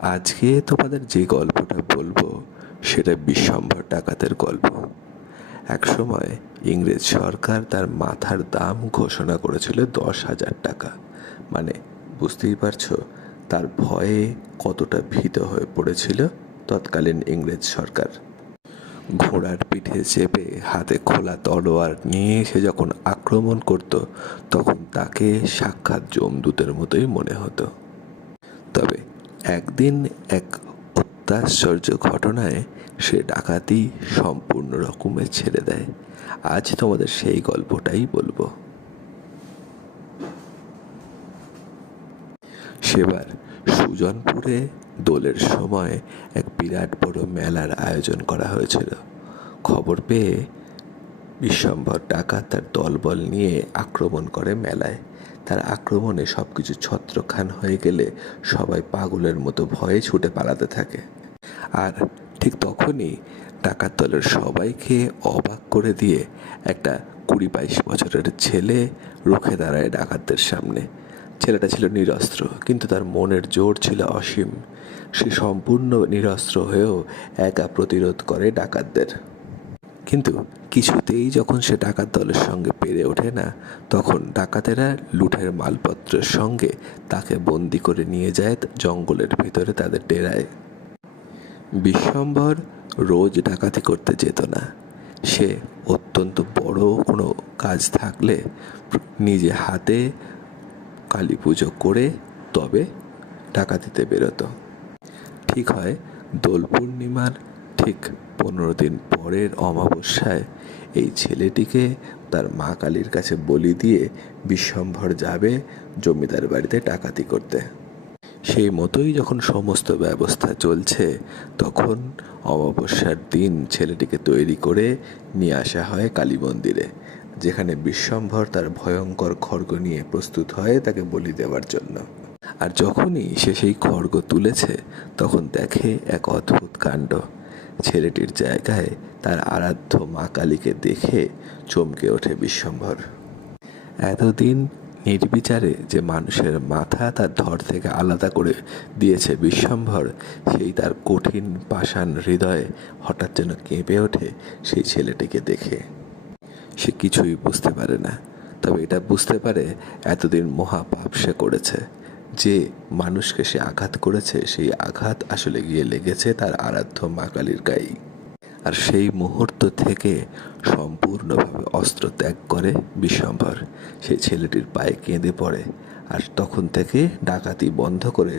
আজকে তোমাদের যে গল্পটা বলবো সেটা বিশ্বম্ভর ডাকাতের গল্প। একসময় ইংরেজ সরকার তার মাথার দাম ঘোষণা করেছিল 10,000 টাকা। মানে বুঝতেই পারছো তার ভয়ে কতটা ভীত হয়ে পড়েছিল তৎকালীন ইংরেজ সরকার। ঘোড়ার পিঠে চেপে হাতে খোলা তলোয়ার নিয়ে সে যখন আক্রমণ করত তখন তাকে সাক্ষাৎ যমদূতের মতোই মনে হতো। তবে একদিন এক অত্যাশ্চর্য ঘটনায় সে ডাকাতি সম্পূর্ণ রকমের ছেড়ে দেয়। আজ তোমাদের সেই গল্পটাই বলবো। সেবার সুজনপুরে দোলের সময় এক বিরাট বড় মেলার আয়োজন করা হয়েছিল। খবর পেয়ে বিশ্বম্ভর ডাকাত তার দলবল নিয়ে আক্রমণ করে মেলায়। তার আক্রমণে সবকিছু ছত্রখান হয়ে গেলে সবাই পাগলের মতো ভয়ে ছুটে পালাতে থাকে। আর ঠিক তখনই ডাকাত দলের সবাইকে অবাক করে দিয়ে একটা 20-22 বছরের ছেলে রুখে দাঁড়ায় ডাকাতদের সামনে। ছেলেটা ছিল নিরস্ত্র, কিন্তু তার মনের জোর ছিল অসীম। সে সম্পূর্ণ নিরস্ত্র হয়েও একা প্রতিরোধ করে ডাকাতদের। কিন্তু কিছুতেই যখন সে ডাকাত দলের সঙ্গে পেরে ওঠে না, তখন ডাকাতেরা লুঠের মালপত্রের সঙ্গে তাকে বন্দি করে নিয়ে যায় জঙ্গলের ভিতরে তাদের ডেরায়। বিশ্বম্ভর রোজ ডাকাতি করতে যেত না। সে অত্যন্ত বড় কোনো কাজ থাকলে নিজে হাতে কালী পুজো করে তবে ডাকাতিতে বেরোতো। ঠিক হয় দোল পূর্ণিমার ঠিক 15 দিন পরের অমাবস্যায় এই ছেলেটিকে তার মা কালীর কাছে বলি দিয়ে বিশ্বম্ভর যাবে জমিদার বাড়িতে ডাকাতি করতে। সেই মতোই যখন সমস্ত ব্যবস্থা চলছে, তখন অমাবস্যার দিন ছেলেটিকে তৈরি করে নিয়ে আসা হয় কালী মন্দিরে, যেখানে বিশ্বম্ভর তার ভয়ঙ্কর খড়গ নিয়ে প্রস্তুত হয় তাকে বলি দেওয়ার জন্য। আর যখনই সে সেই খড়গ তুলেছে তখন দেখে এক অদ্ভুত কাণ্ড। ছেলেটির জায়গায় তার আরাধ্য মা কালীকে দেখে চমকে ওঠে বিশ্বম্ভর। এতদিন নির্বিচারে যে মানুষের মাথা তার ধর থেকে আলাদা করে দিয়েছে বিশ্বম্ভর, সেই তার কঠিন পাষাণ হৃদয়ে হঠাৎ যেন কেঁপে ওঠে সেই ছেলেটিকে দেখে। সে কিছুই বুঝতে পারে না, তবে এটা বুঝতে পারে এতদিন মহাপাপ সে করেছে। যে মানুষকে সে আঘাত করেছে সেই আঘাত আসলে গিয়ে লেগেছে তার আরাধ্য মা কালীর গায়ে। আর সেই মুহূর্ত থেকে সম্পূর্ণভাবে অস্ত্র ত্যাগ করে বিশ্বম্ভর। সেই ছেলেটির পায়ে কেঁদে পড়ে আর তখন থেকে ডাকাতি বন্ধ করে